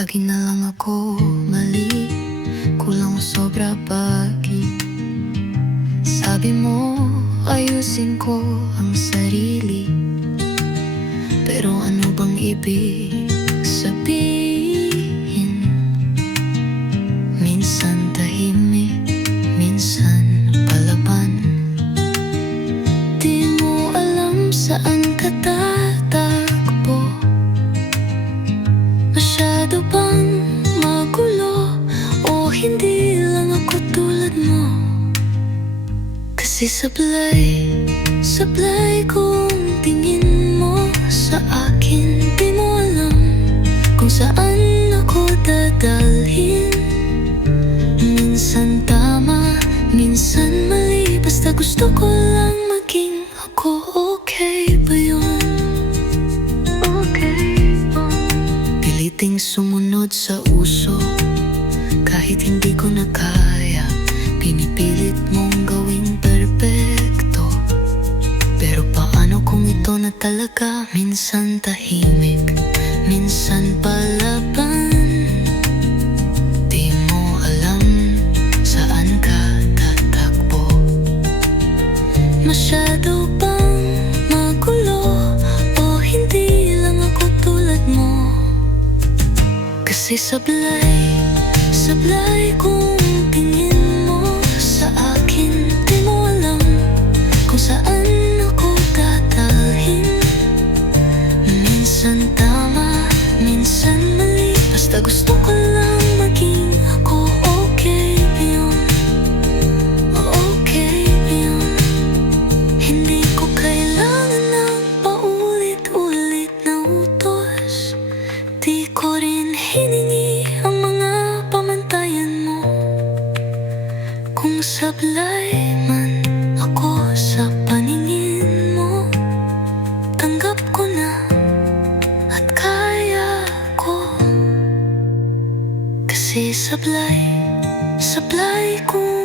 Lagi na lang ako mali, kulang o sobra pagi. Sabi mo, ayusin ko ang sarili, pero ano bang ibig sabihin? Minsan tahimik, minsan palaban. Di mo alam saan ka tatakbo. Masyado bang magulo, o hindi lang ako tulad mo? Kasi sablay kung tingin mo sa akin. Di mo alam kung saan ako dadalhin. Minsan tama, minsan mali, basta gusto ko lang maging ako. Okay ba yun? Okay ba? Piliting sumunod sa uso kahit hindi ko na kaya. Pinipilit mong gawing perpekto, pero paano kung ito na talaga? Minsan tahimik, minsan palaban. Di mo alam saan ka tatakbo. Masyado bang magulo, o hindi lang ako tulad mo? Kasi sablay kung tingin mo sa akin. Di mo alam kung saan ako dadalhin. Minsan tama, minsan mali, basta gusto ko lang maging ako. Okay ba yun? Okay ba yun? Hindi ko kailangan ng paulit-ulit na utos. Di ko rin hiningi ang mga pamantayan mo. Kung sablay man ako sa paningin mo, tanggap ko na at kaya ko. Kasi sablay kung